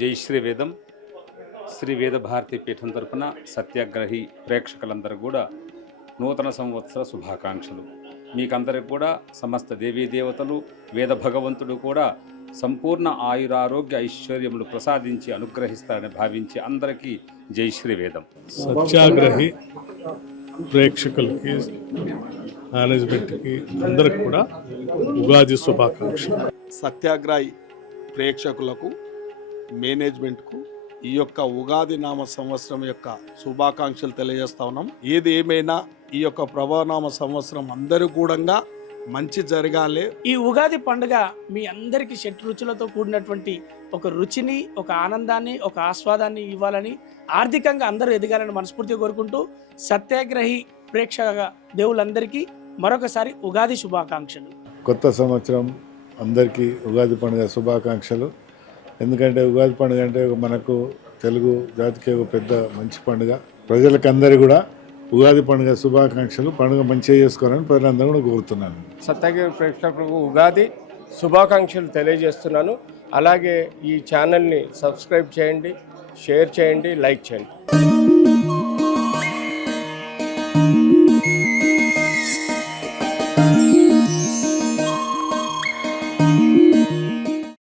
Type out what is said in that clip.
జై శ్రీ వేదం శ్రీ వేద భారతి పీఠం తరపున సత్యాగ్రహి ప్రేక్షకులందరూ కూడా నూతన సంవత్సర శుభాకాంక్షలు. మీకందరికి కూడా సమస్త దేవీ దేవతలు వేద భగవంతుడు కూడా సంపూర్ణ ఆయురారోగ్య ఐశ్వర్యములు ప్రసాదించి అనుగ్రహిస్తారని భావించి అందరికీ జై శ్రీ వేదం. సత్యాగ్రహి ప్రేక్షకులకి మేనేజ్మెంట్కి అందరికి కూడా ఉగాది శుభాకాంక్షలు. సత్యాగ్రహి ప్రేక్షకులకు మేనేజ్మెంట్కు ఈ యొక్క ఉగాది నామ సంవత్సరం యొక్క శుభాకాంక్షలు తెలియజేస్తా ఉన్నాం. ఏది ఏమైనా ఈ యొక్క ప్రభానామ సంవత్సరం అందరూ కూడా మంచి జరగాలి. ఈ ఉగాది పండుగ మీ అందరికీ షట్రుచులతో కూడినటువంటి ఒక రుచిని, ఒక ఆనందాన్ని, ఒక ఆస్వాదాన్ని ఇవ్వాలని, ఆర్థికంగా అందరూ ఎదగాలని మనస్ఫూర్తిగా కోరుకుంటూ సత్యాగ్రహి ప్రేక్షక దేవులందరికీ మరొకసారి ఉగాది శుభాకాంక్షలు. కొత్త సంవత్సరం అందరికీ ఉగాది పండుగ శుభాకాంక్షలు. ఎందుకంటే ఉగాది పండుగ అంటే మనకు తెలుగు జాతికి ఒక పెద్ద మంచి పండుగ. ప్రజలకు అందరూ కూడా ఉగాది పండుగ శుభాకాంక్షలు. పండుగ మంచిగా చేసుకోవాలని ప్రజలందరూ కూడా కోరుతున్నాను. సత్యాగ్రహి ప్రేక్షకులకు ఉగాది శుభాకాంక్షలు తెలియజేస్తున్నాను. అలాగే ఈ ఛానల్ని సబ్స్క్రైబ్ చేయండి, షేర్ చేయండి, లైక్ చేయండి.